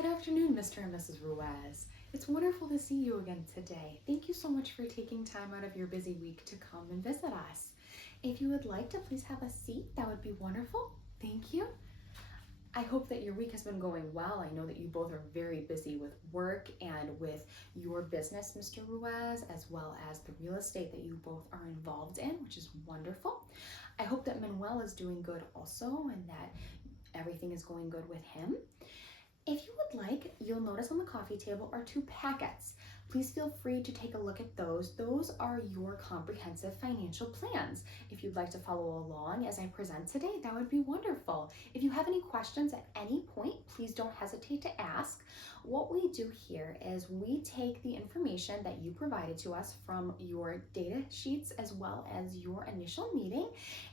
Good afternoon, Mr. and Mrs. Ruiz. It's wonderful to see you again today. Thank you so much for taking time out of your busy week to come and visit us. If you would like to please have a seat, that would be wonderful. Thank you. I hope that your week has been going well. I know that you both are very busy with work and with your business, Mr. Ruiz, as well as the real estate that you both are involved in, which is wonderful. I hope that Manuel is doing good also and that everything is going good with him. If you would like, you'll notice on the coffee table are 2 packets. Please feel free to take a look at those. Those are your comprehensive financial plans. If you'd like to follow along as I present today, that would be wonderful. If you have any questions at any point, please don't hesitate to ask. What we do here is we take the information that you provided to us from your data sheets as well as your initial meeting,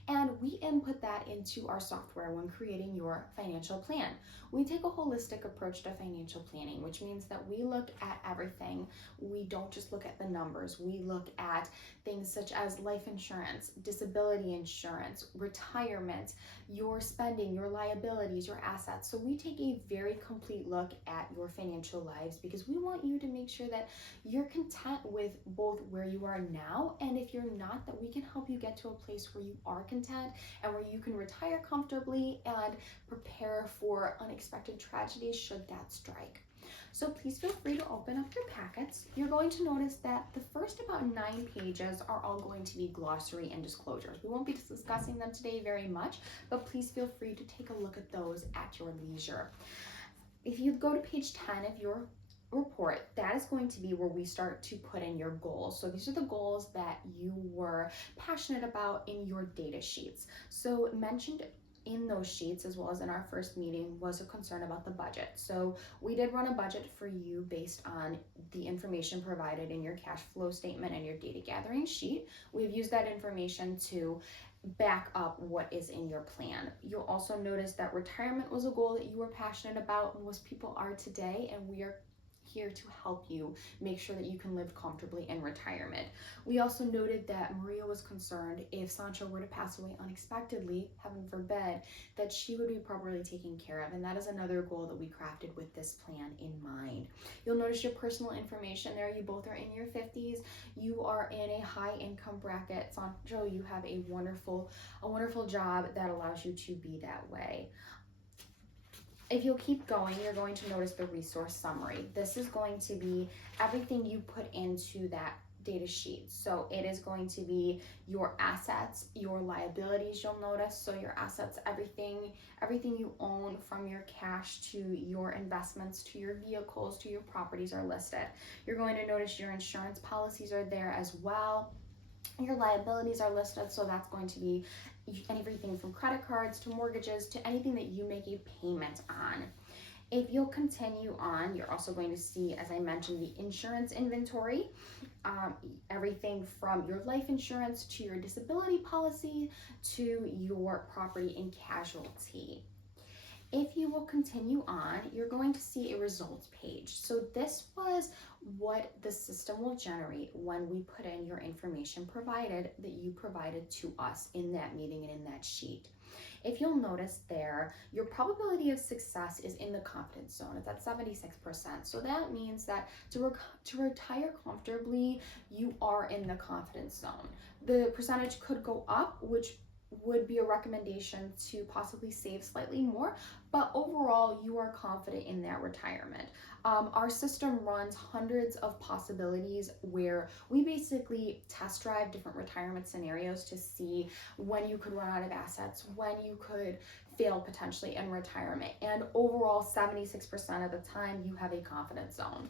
and we input that into our software when creating your financial plan. We take a holistic approach to financial planning, which means that we look at everything. We don't just look at the numbers. We look at things such as life insurance, disability insurance, retirement, your spending, your liabilities, your assets. So we take a very complete look at your financial lives because we want you to make sure that you're content with both where you are now, and if you're not, that we can help you get to a place where you are content and where you can retire comfortably and prepare for unexpected tragedies should that strike. So please feel free to open up your packets. You're going to notice that the first about 9 pages are all going to be glossary and disclosures. We won't be discussing them today very much, but please feel free to take a look at those at your leisure. If you go to page 10 of your report, that is going to be where we start to put in your goals. So these are the goals that you were passionate about in your data sheets. So mentioned in those sheets, as well as in our first meeting, was a concern about the budget. So we did run a budget for you based on the information provided in your cash flow statement and your data gathering sheet. We've used that information to back up what is in your plan. You'll also notice that retirement was a goal that you were passionate about, and most people are today, and we are here to help you make sure that you can live comfortably in retirement. We also noted that Maria was concerned if Sancho were to pass away unexpectedly, heaven forbid, that she would be properly taken care of, and that is another goal that we crafted with this plan in mind. You'll notice your personal information there. You both are in your 50s. You are in a high income bracket. Sancho, you have a wonderful job that allows you to be that way. If you'll keep going, you're going to notice the resource summary. This is going to be everything you put into that data sheet. So it is going to be your assets, your liabilities, you'll notice. So your assets, everything you own, from your cash to your investments, to your vehicles, to your properties, are listed. You're going to notice your insurance policies are there as well. Your liabilities are listed, so that's going to be everything from credit cards to mortgages to anything that you make a payment on. If you'll continue on, you're also going to see, as I mentioned, the insurance inventory, everything from your life insurance to your disability policy to your property and casualty. If you will continue on, you're going to see a results page. So this was what the system will generate when we put in your information provided that you provided to us in that meeting and in that sheet. If you'll notice there, your probability of success is in the confidence zone. It's at 76%. So that means that to retire comfortably, you are in the confidence zone. The percentage could go up, which would be a recommendation to possibly save slightly more, but overall you are confident in that retirement. Our system runs hundreds of possibilities where we basically test drive different retirement scenarios to see when you could run out of assets, when you could fail potentially in retirement, and overall 76% of the time you have a confidence zone.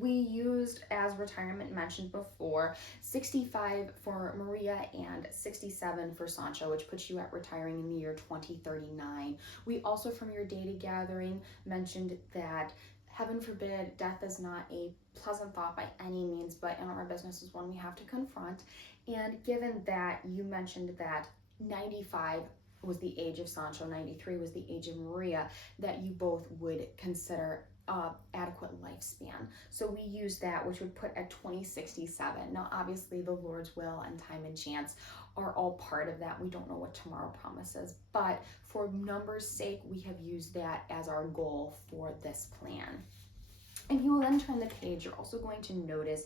We used, as retirement mentioned before, 65 for Maria and 67 for Sancho, which puts you at retiring in the year 2039. We also, from your data gathering, mentioned that heaven forbid, death is not a pleasant thought by any means, but in our business is one we have to confront. And given that you mentioned that 95 was the age of Sancho, 93 was the age of Maria, that you both would consider adequate lifespan. So we use that, which would put at 2067. Now, obviously, the Lord's will and time and chance are all part of that. We don't know what tomorrow promises, but for numbers' sake, we have used that as our goal for this plan. If you will then turn the page, you're also going to notice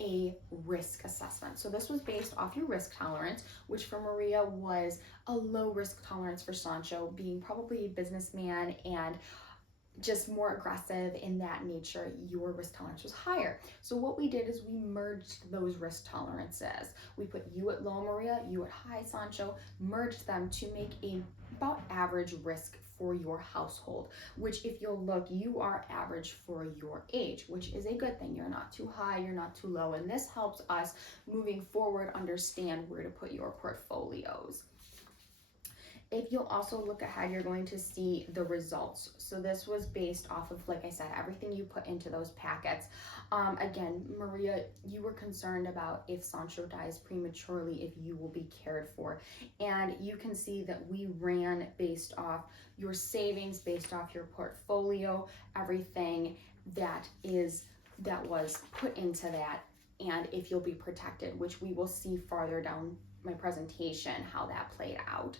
a risk assessment. So this was based off your risk tolerance, which for Maria was a low risk tolerance for Sancho, being probably a businessman and just more aggressive in that nature. Your risk tolerance was higher. So what we did is we merged those risk tolerances. We put you at low, Maria, you at high, Sancho, merged them to make a about average risk for your household, which if you'll look, you are average for your age, which is a good thing. You're not too high, you're not too low, and this helps us moving forward understand where to put your portfolios. If you'll also look ahead, you're going to see the results. So this was based off of, like I said, everything you put into those packets. Again, Maria, you were concerned about if Sancho dies prematurely, if you will be cared for. And you can see that we ran based off your savings, based off your portfolio, everything that was put into that, and if you'll be protected, which we will see farther down my presentation how that played out.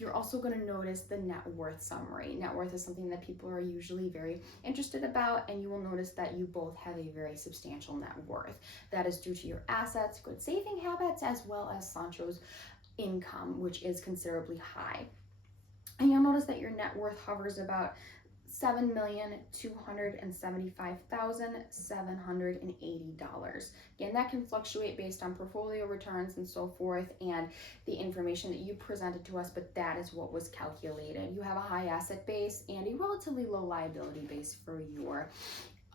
You're also going to notice the net worth summary. Net worth is something that people are usually very interested about, and you will notice that you both have a very substantial net worth. That is due to your assets, good saving habits, as well as Sancho's income, which is considerably high. And you'll notice that your net worth hovers about $7,275,780. Again, that can fluctuate based on portfolio returns and so forth and the information that you presented to us, but that is what was calculated. You have a high asset base and a relatively low liability base for your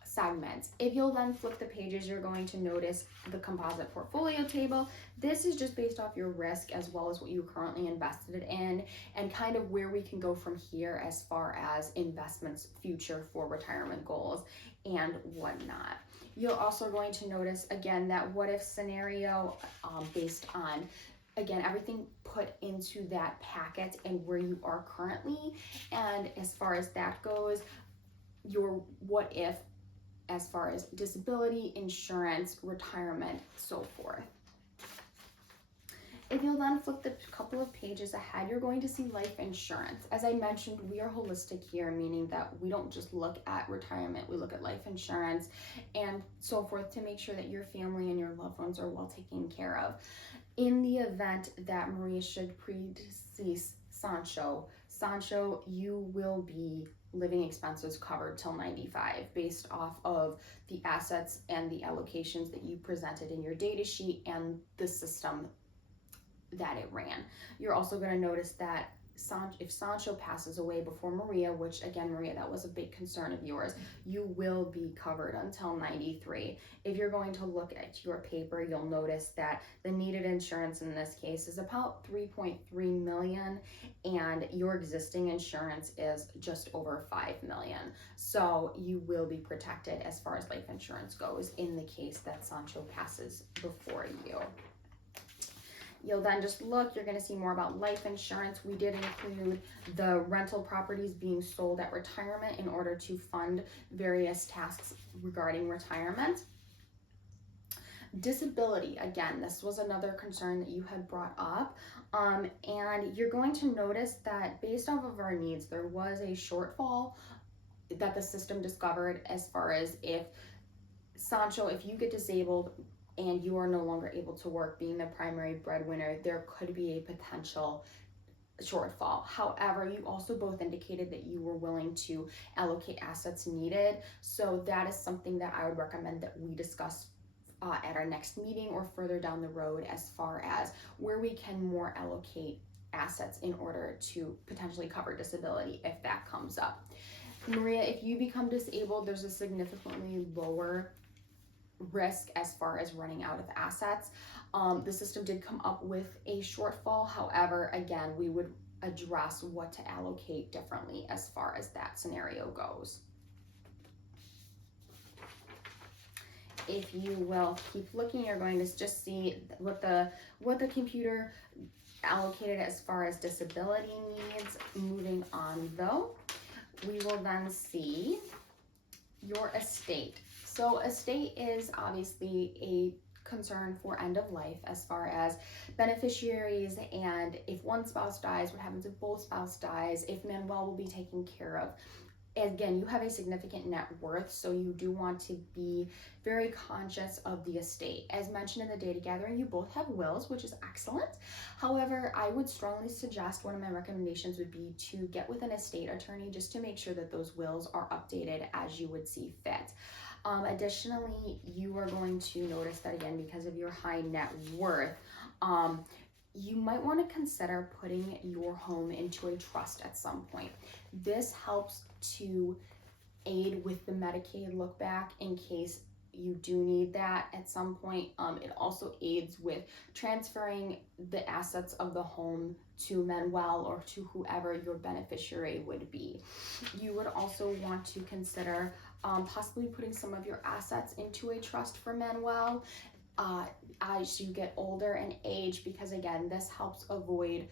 segments. If you'll then flip the pages, you're going to notice the composite portfolio table. This is just based off your risk as well as what you currently invested in and kind of where we can go from here as far as investments future for retirement goals and whatnot. You're also going to notice again that what if scenario based on again, everything put into that packet and where you are currently. And as far as that goes, your what if as far as disability, insurance, retirement, so forth. If you'll then flip the couple of pages ahead, you're going to see life insurance. As I mentioned, we are holistic here, meaning that we don't just look at retirement, we look at life insurance and so forth to make sure that your family and your loved ones are well taken care of. In the event that Maria should predecease Sancho, you will be living expenses covered till 95 based off of the assets and the allocations that you presented in your data sheet and the system that it ran. You're also going to notice that if Sancho passes away before Maria, which again, Maria, that was a big concern of yours, you will be covered until 93. If you're going to look at your paper, you'll notice that the needed insurance in this case is about 3.3 million and your existing insurance is just over 5 million. So you will be protected as far as life insurance goes in the case that Sancho passes before you. You'll then just look, you're going to see more about life insurance. We did include the rental properties being sold at retirement in order to fund various tasks regarding retirement. Disability, again, this was another concern that you had brought up. And you're going to notice that based off of our needs, there was a shortfall that the system discovered as far as if Sancho, if you get disabled, and you are no longer able to work, being the primary breadwinner, there could be a potential shortfall. However, you also both indicated that you were willing to allocate assets needed. So that is something that I would recommend that we discuss at our next meeting or further down the road as far as where we can more allocate assets in order to potentially cover disability if that comes up. Maria, if you become disabled, there's a significantly lower risk as far as running out of assets. The system did come up with a shortfall. However, again, we would address what to allocate differently as far as that scenario goes. If you will keep looking, you're going to just see what the computer allocated as far as disability needs. Moving on though, we will then see your estate. So estate is obviously a concern for end of life as far as beneficiaries, and if one spouse dies, what happens if both spouse dies, if Manuel will be taken care of. Again, you have a significant net worth, so you do want to be very conscious of the estate. As mentioned in the data gathering, you both have wills, which is excellent. However, I would strongly suggest, one of my recommendations would be to get with an estate attorney just to make sure that those wills are updated as you would see fit. Additionally, you are going to notice that, again, because of your high net worth, you might want to consider putting your home into a trust at some point. This helps to aid with the Medicaid look back in case you do need that at some point. It also aids with transferring the assets of the home to Manuel or to whoever your beneficiary would be. You would also want to consider possibly putting some of your assets into a trust for Manuel as you get older and age, because again, this helps avoid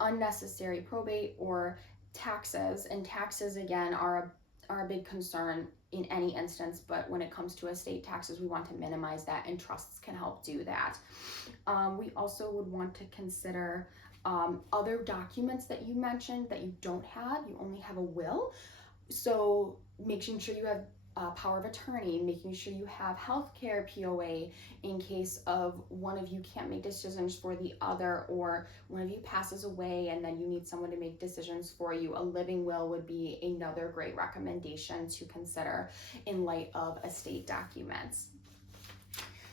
unnecessary probate or taxes, and taxes again are a big concern in any instance, but when it comes to estate taxes, we want to minimize that, and trusts can help do that. We also would want to consider other documents that you mentioned that you don't have. You only have a will, so making sure you have power of attorney, making sure you have healthcare POA in case of one of you can't make decisions for the other, or one of you passes away and then you need someone to make decisions for you. A living will would be another great recommendation to consider in light of estate documents.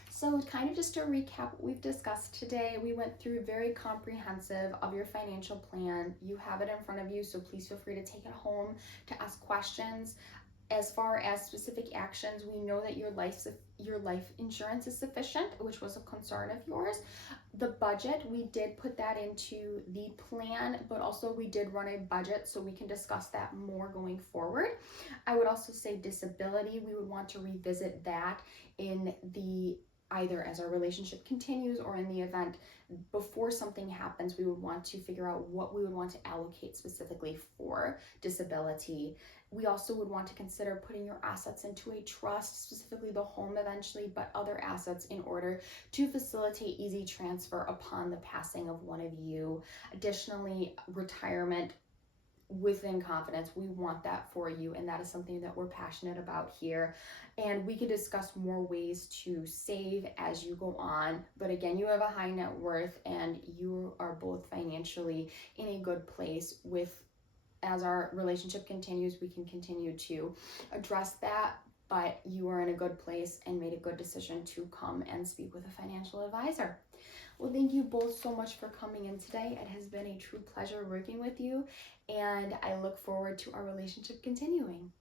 So kind of just to recap what we've discussed today, we went through very comprehensive of your financial plan. You have it in front of you, so please feel free to take it home to ask questions. As far as specific actions, we know that your life insurance is sufficient, which was a concern of yours. The budget, we did put that into the plan, but also we did run a budget, so we can discuss that more going forward. I would also say disability, we would want to revisit that in the either as our relationship continues or in the event before something happens. We would want to figure out what we would want to allocate specifically for disability. We also would want to consider putting your assets into a trust, specifically the home eventually, but other assets, in order to facilitate easy transfer upon the passing of one of you. Additionally, retirement within confidence, we want that for you, and that is something that we're passionate about here. And we could discuss more ways to save as you go on, but again, you have a high net worth and you are both financially in a good place. With as our relationship continues, we can continue to address that, but you are in a good place and made a good decision to come and speak with a financial advisor. Well, thank you both so much for coming in today. It has been a true pleasure working with you, and I look forward to our relationship continuing.